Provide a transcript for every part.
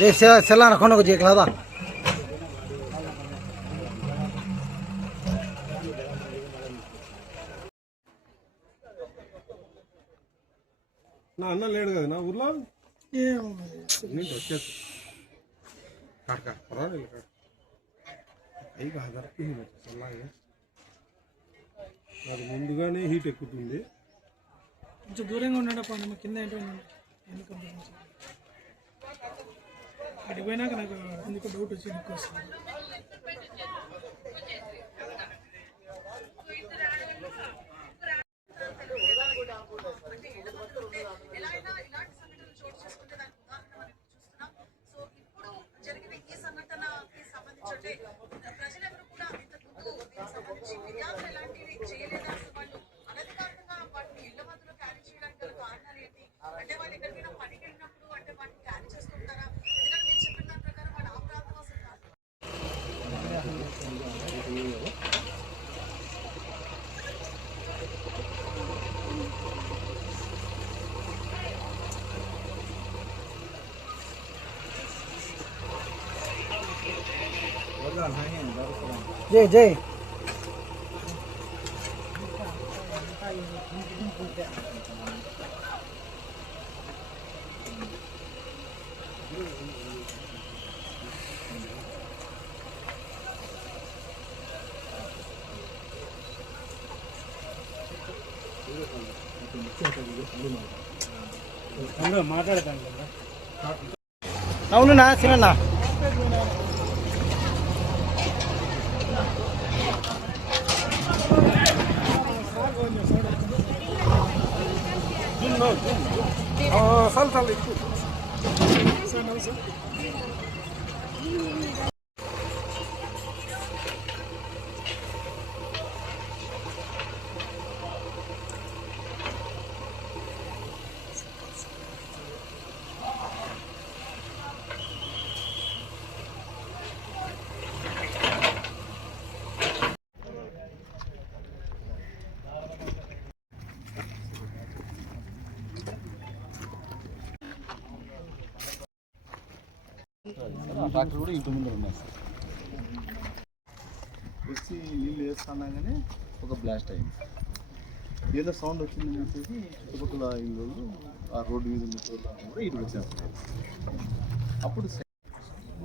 ये सेला रखने को देख था నా అన్న లేడు కదా నా ఊర్లో అది ముందుగానే హీట్ ఎక్కుతుంది. కొంచెం దూరంగా ఉన్నాడప్ప కింద ఎందుకు అడిగిపోయినాక నాకు ఎందుకు డౌట్ వచ్చి ఎందుకు వస్తుంది. जय जय అవునా సినన్నా చాలు చాలు ఎక్కువ ట్రాక్టర్ కూడా ఇంటి ముందు ఉన్నాయి సార్. వచ్చి నీళ్ళు వేస్తున్నాగానే ఒక బ్లాస్ట్ అయింది. ఏదో సౌండ్ వచ్చిందని చెప్పేసి చుట్టుపక్కల ఇల్లు ఆ రోడ్డు మీద ఉన్న కూడా ఇటు వచ్చేస్తారు. అప్పుడు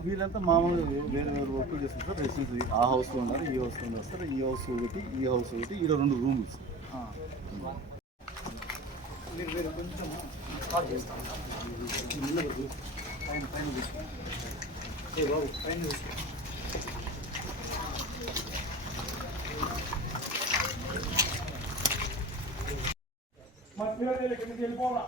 వీళ్ళంతా మామూలుగా వేరే వేరే వర్క్ చేస్తుంటారు. రెసిడెన్స్ ఆ హౌస్లో ఉన్నారు, ఈ హౌస్లో వస్తారు. ఈ హౌస్ ఒకటి, ఈ హౌస్ ఒకటి, ఈడ 2 రూమ్స్. మా పిల్లలు వెళ్ళిపోవాలా.